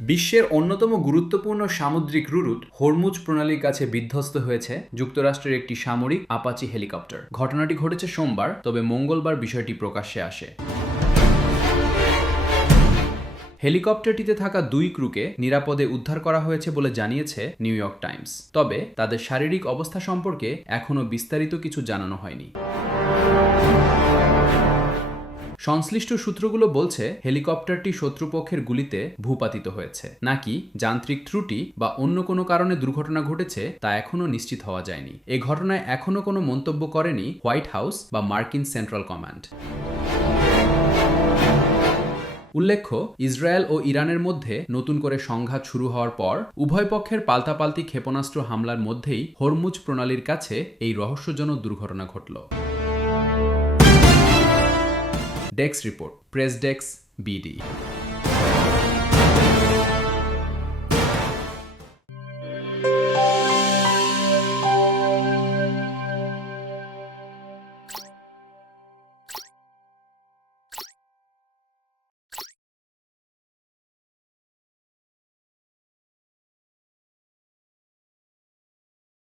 বিশ্বের অন্যতম গুরুত্বপূর্ণ সামুদ্রিক রুট হরমুজ প্রণালীর কাছে বিধ্বস্ত হয়েছে যুক্তরাষ্ট্রের একটি সামরিক আপাচি হেলিকপ্টার। ঘটনাটি ঘটেছে সোমবার, তবে মঙ্গলবার বিষয়টি প্রকাশ্যে আসে। হেলিকপ্টারটিতে থাকা 2 ক্রুকে নিরাপদে উদ্ধার করা হয়েছে বলে জানিয়েছে নিউ ইয়র্ক টাইমস। তবে তাদের শারীরিক অবস্থা সম্পর্কে এখনও বিস্তারিত কিছু জানানো হয়নি। সংশ্লিষ্ট সূত্রগুলো বলছে হেলিকপ্টারটি শত্রুপক্ষের গুলিতে ভূপাতিত হয়েছে। নাকি যান্ত্রিক ত্রুটি বা অন্য কোনো কারণে দুর্ঘটনা ঘটেছে তা এখনও নিশ্চিত হওয়া যায়নি। এ ঘটনায় এখনও কোনো মন্তব্য করেনি হোয়াইট হাউস বা মার্কিন সেন্ট্রাল কমান্ড। উল্লেখ্য, ইসরায়েল ও ইরানের মধ্যে নতুন করে সংঘাত শুরু হওয়ার পর উভয় পক্ষের পাল্টাপাল্টি ক্ষেপণাস্ত্র হামলার মধ্যেই হরমুজ প্রণালীর কাছে এই রহস্যজনক দুর্ঘটনা ঘটল। Desk report, press desk, BD.